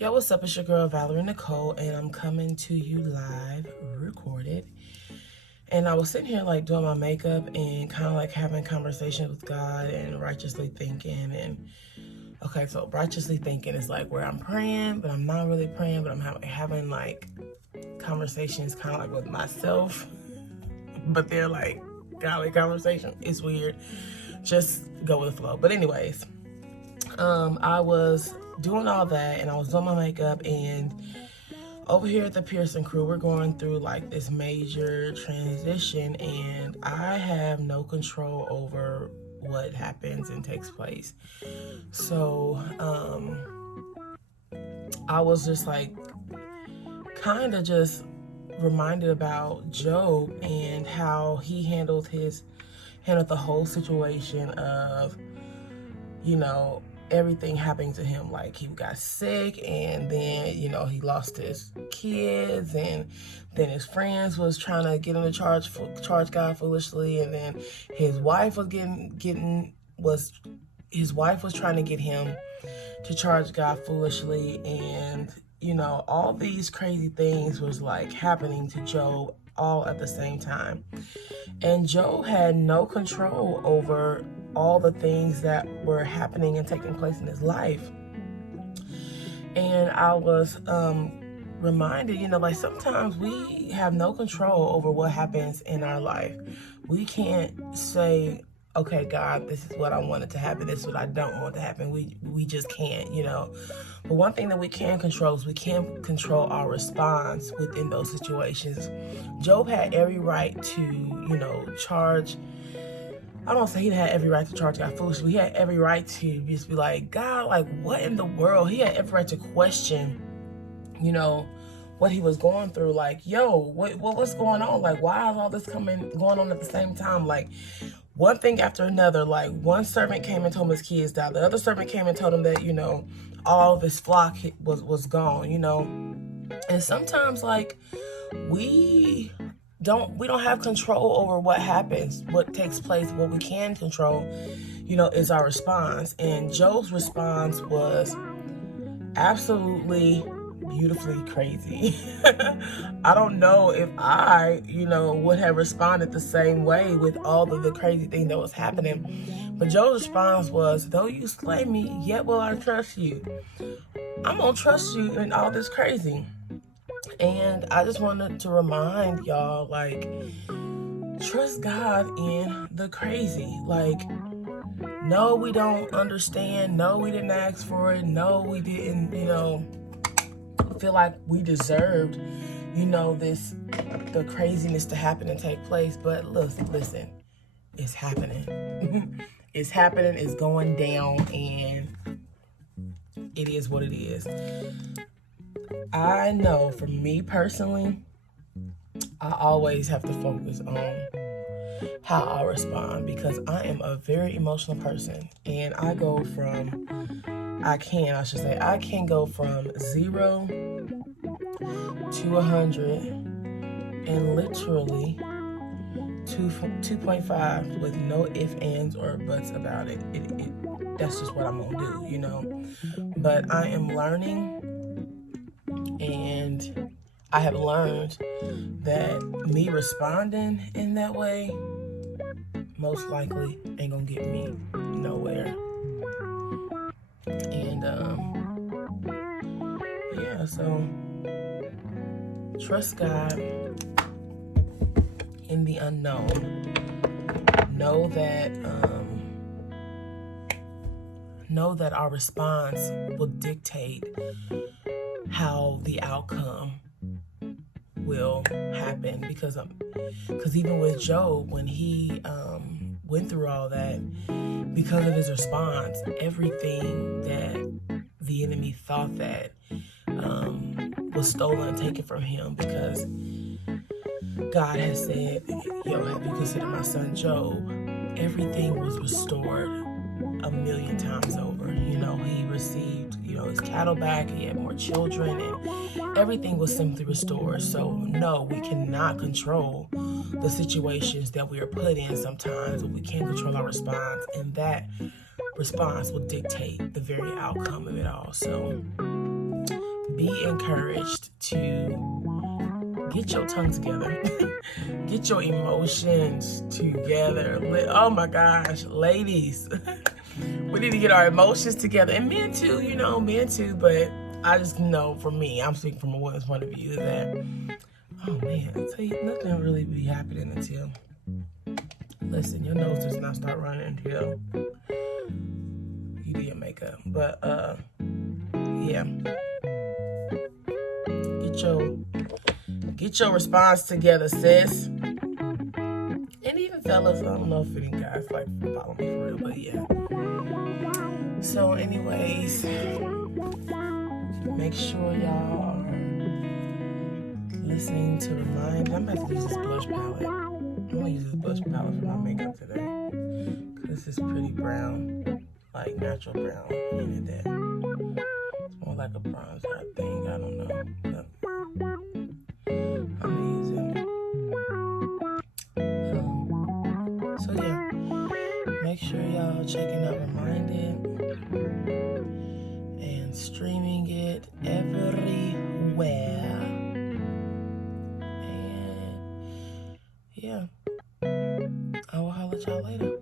Yo, what's up? It's your girl, Valerie Nichole, and I'm coming to you live, recorded. And I was sitting here, like, doing my makeup and kind of, like, having conversations with God and righteously thinking. And, okay, so righteously thinking is, like, where I'm praying, but I'm not really praying, but I'm having, like, conversations kind of, like, with myself. But they're, like, godly conversation. It's weird. Just go with the flow. But anyways, I was doing all that and I was doing my makeup, and over here at the Pearson crew, we're going through like this major transition, and I have no control over what happens and takes place. So I was just like kind of just reminded about Job and how he handled the whole situation of, you know, everything happening to him. Like, he got sick, and then, you know, he lost his kids, and then his friends was trying to get him to charge God foolishly, and then his wife was his wife was trying to get him to charge God foolishly, and, you know, all these crazy things was like happening to Job all at the same time. And Job had no control over all the things that were happening and taking place in his life. And I was reminded, you know, like, sometimes we have no control over what happens in our life. We can't say, okay, God, this is what I wanted to happen, this is what I don't want to happen. We just can't, you know. But one thing that we can control is we can control our response within those situations. Job had every right to, you know, I don't say he had every right to charge God foolishly, but he had every right to just be like, God, like, what in the world? He had every right to question, you know, what he was going through. Like, yo, what's going on? Like, why is all this going on at the same time? Like, one thing after another. Like, one servant came and told him his kids died. The other servant came and told him that, you know, all of his flock was gone, you know. And sometimes, like, we don't have control over what happens, what takes place. What we can control, you know, is our response. And Job's response was absolutely beautifully crazy. I don't know if I, you know, would have responded the same way with all of the crazy thing that was happening. But Job's response was, though you slay me, yet will I trust you. I'm gonna trust you in all this crazy. And I just wanted to remind y'all, like, trust God in the crazy. Like, no, we don't understand. No, we didn't ask for it. No, we didn't, you know, feel like we deserved, you know, the craziness to happen and take place. But listen, it's happening. It's happening. It's going down, and it is what it is. I know for me personally, I always have to focus on how I respond, because I am a very emotional person, and I can go from 0 to 100 and literally 2.5 with no ifs, ands, or buts about it. That's just what I'm gonna do, you know. But I am learning, and I have learned that me responding in that way most likely ain't gonna get me nowhere. And yeah, so trust God in the unknown. Know that our response will dictate how the outcome will happen. Because even with Job, when he went through all that, because of his response, everything that the enemy thought that was stolen and taken from him, because God has said, yo, have you considered my son Job? Everything was restored 1,000,000 times over. You know, he received, you know, his cattle back, he had more children, and everything was simply restored. So no, we cannot control the situations that we are put in sometimes, but we can control our response, and that response will dictate the very outcome of it all. So be encouraged to get your tongue together. Get your emotions together. Oh my gosh, ladies. We need to get our emotions together. And men too, men too. But I just know for me, I'm speaking from a woman's point of view, that, oh man, I tell you, nothing really be happening until, listen, your nose does not start running until you did makeup. But yeah. Get your response together, sis. And even fellas, I don't know if any guys like follow me for real, but yeah. So anyways, make sure y'all are listening to Remind. I'm about to use this blush palette. I'm gonna use this blush palette for my makeup today. Cause this is pretty brown, like natural brown, ain't it that? It's more like a bronzer, I think. I don't know. But I'm using it. So yeah, make sure y'all checking out Reminded and streaming it everywhere. And yeah, I will holler at y'all later.